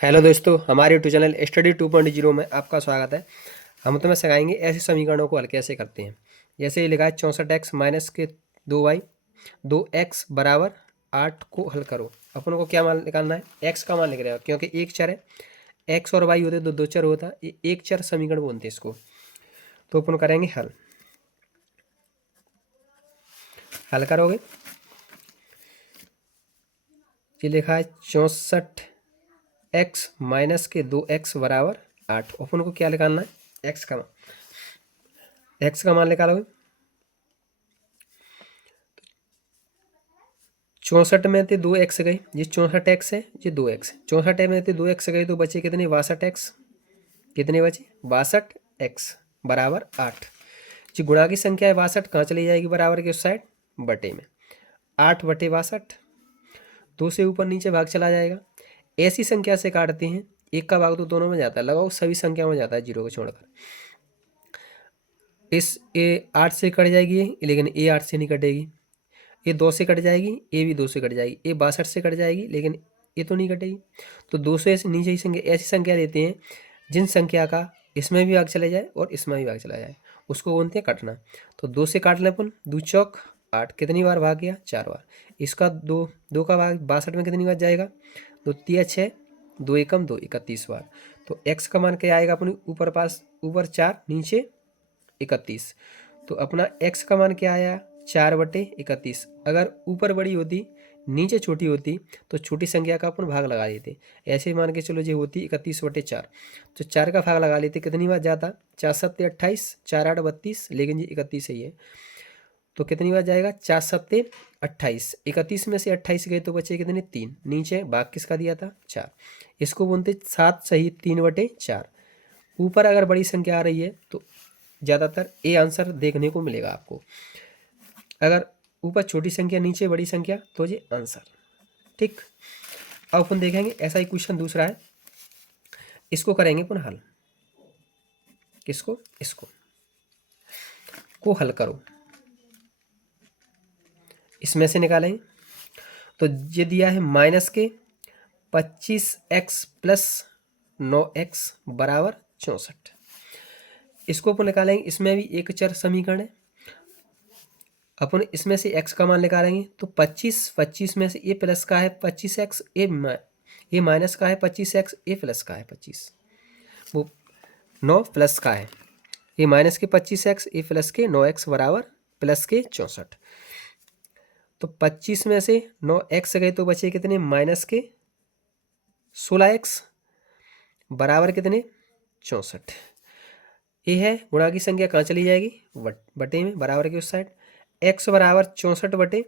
Hello दोस्तों, हमारे YouTube channel study 2.0 में आपका स्वागत है। हम तुम्हें सिखाएंगे ऐसे समीकरणों को हल कैसे करते हैं। जैसे ये लिखा है 64x माइनस के 2y 2x बराबर 8 को हल करो। अपन को क्या मान निकालना है? x का मान लिख रहे हो क्योंकि एक चर है। x और y होते तो दो चर होता, ये एक चर समीकरण बोलते हैं इसको। तो अपन करेंगे हल। हल करोगे, ये लिखा है 64x माइनस के 2x बराबर 8। अपन को क्या निकालना है? x का मान निकालोगे। 64 में थे 2x गए, ये 64x है, ये 2x है। 64 में थे 2x गए तो बचे कितने? 62x। कितने बचे? 62x बराबर 8। जो गुणा की संख्या है 62 कहाँ चली जाएगी? बराबर के उस साइड बटे में। 8 बटे 62, 2 से ऊपर नीचे भाग चला जाएगा। ऐसी संख्या से काटते हैं, एक का भाग तो दोनों में जाता है, लगाओ सभी संख्या में जाता है जीरो को छोड़कर। इस ए 8 से कट जाएगी लेकिन ए 8 से नहीं कटेगी। ये 2 से कट जाएगी, ये भी 2 से कट जाएगी। ये 62 से कट जाएगी लेकिन ये तो नहीं कटेगी। तो 2 से नीचे ही संख्या, ऐसी संख्या लेते हैं जिन संख्या का इसमें भी भाग चला जाए और इसमें भी भाग चला जाए, उसको बोलते हैं कटना। तो 2 से काट लें अपन, 2 चौक 8, कितनी बार भाग गया? 4 बार। इसका 2 का भाग 62 में कितनी बार जाएगा? 2 तिया 6, 2 एकम 2, 31 बार। तो x का मान क्या आएगा अपने ऊपर 4 नीचे 31। तो अपना x का मान क्या आया? 4/31। अगर ऊपर बड़ी होती नीचे छोटी होती तो छोटी संख्या का अपन भाग लगा लेते। ऐसे मान के चलो जो होती 31/4, तो 4 का भाग लगा लेते, कितनी बार जाता? 4 सत्ते 28, 4 8 32, लेकिन ये 31 ही है तो कितनी बार जाएगा? 4 सत्ते 28। 31 में से 28 गए तो बचे कितने? 3। नीचे भाग किसका दिया था? 4। इसको बोलते 7 सही 3/4। ऊपर अगर बड़ी संख्या आ रही है तो ज़्यादातर ए आंसर देखने को मिलेगा आपको। अगर ऊपर छोटी संख्या नीचे बड़ी संख्या तो ये आंसर। ठीक, अब अपन देखेंगे ऐसा ही क्वेश्चन दूसरा है, इसको करेंगे अपन हल। किसको? इसको को हल करो, इसमें से निकालेंगे। तो ये दिया है माइनस के 25x प्लस 9x बराबर 64। इसको अपन निकालेंगे, इसमें भी एक चर समीकरण है। अपन इसमें से x का मान निकालेंगे तो 25 में से ए प्लस का है 25x, ए माइनस का है 25x, ए प्लस का है 25, वो 9 प्लस का है। ए माइनस के 25x, ए प्लस के 9x बराबर प्लस के 64। तो 25 में से 9x गए तो बचे कितने? माइनस के 16x बराबर कितने? 64। ये है गुणा की संख्या कहाँ चली जाएगी? बटे में, बराबर के उस साइड। x बराबर 64 बटे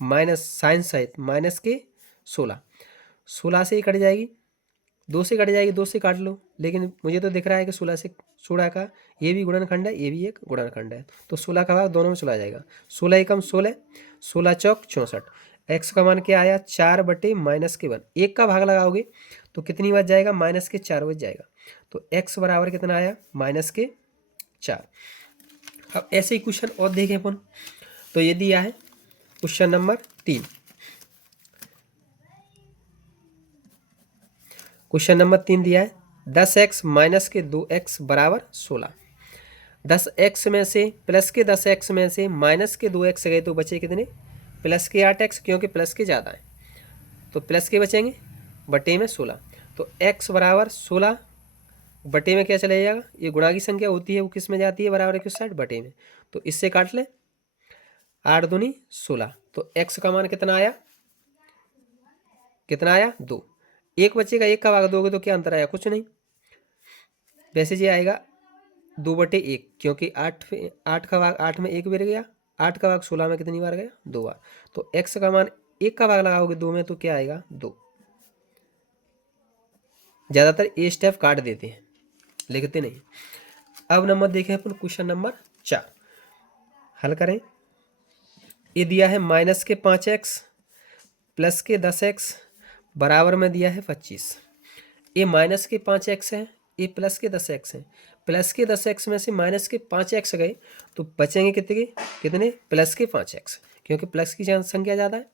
माइनस साइन सहित माइनस के 16 से ही कट जाएगी, 2 से कट जाएगी, 2 से काट लो। लेकिन मुझे तो दिख रहा है कि 16 का ये भी गुणनखंड है, ये भी एक गुणनखंड है, तो 16 का भाग दोनों में चला जाएगा। 16 एकम 16, 16 चौक 64। x का मान क्या आया? 4 बटे माइनस के 1। एक का भाग लगाओगे तो कितनी बार जाएगा? माइनस के 4 बार जाएगा। तो x बराबर कितना आया? माइनस के 4। अब ऐसे ही क्वेश्चन और देखें अपन, तो ये दिया है क्वेश्चन नंबर 3। क्वेश्चन नंबर 3 दिया है 10x माइनस के 2x बराबर 16। 10x में से प्लस के 10x में से माइनस के 2x गए तो बचे कितने? प्लस के 8x, क्योंकि प्लस के ज़्यादा है तो प्लस के बचेंगे, बटे में 16। तो x बराबर 16 बटे में क्या चला जाएगा? ये गुणा की संख्या होती है वो किस में जाती है? बराबर के साइड बटे में। तो इससे काट ले, 8 दूनी 16। तो x का मान कितना आया? कितना आया? 2। एक बच्चे का एक का भाग दोगे तो क्या अंतर आया? कुछ नहीं, वैसे ये आएगा 2/1, क्योंकि 8 का भाग 8 में एक बार गया, 8 का भाग 16 में कितनी बार गया? 2 बार। तो x का मान एक का भाग लगाओगे 2 में तो क्या आएगा? 2। ज़्यादातर ए स्टेप काट देते हैं, लिखते नहीं। अब नंबर देखें अपन क्वेश्चन नंबर 4, हल करें। ये दिया है माइनस के 5x प्लस के 10x बराबर में दिया है 25। ये माइनस के 5x है, ये प्लस के 10x है। प्लस के 10x में से माइनस के 5x गए तो बचेंगे कितने? प्लस के 5x, क्योंकि प्लस की संख्या ज़्यादा है,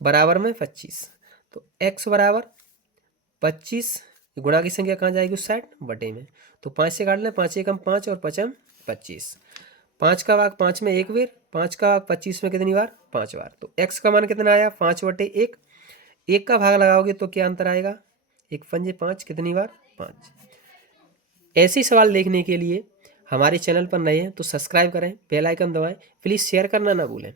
बराबर में 25। तो x बराबर 25 गुणा की संख्या कहाँ जाएगी, 60 बटे में, तो 5 से काट लें, 5 एकम 5 और 5 25, 5 का भाग 5 में एक बार, 5 का भाग 25 में कितनी बार, 5 बार। तो x का मान कितना आया, 5 बटे 1, 1 का भाग लगाओगे तो क्या अंतर आएगा, 1 पंजे 5, कितनी बार, 5। ऐसे सवाल देखने के लिए हमारे चैनल पर नए हैं तो सब्सक्राइब करें, बेल आइकन दबाएं, प्लीज़ शेयर करना ना भूलें।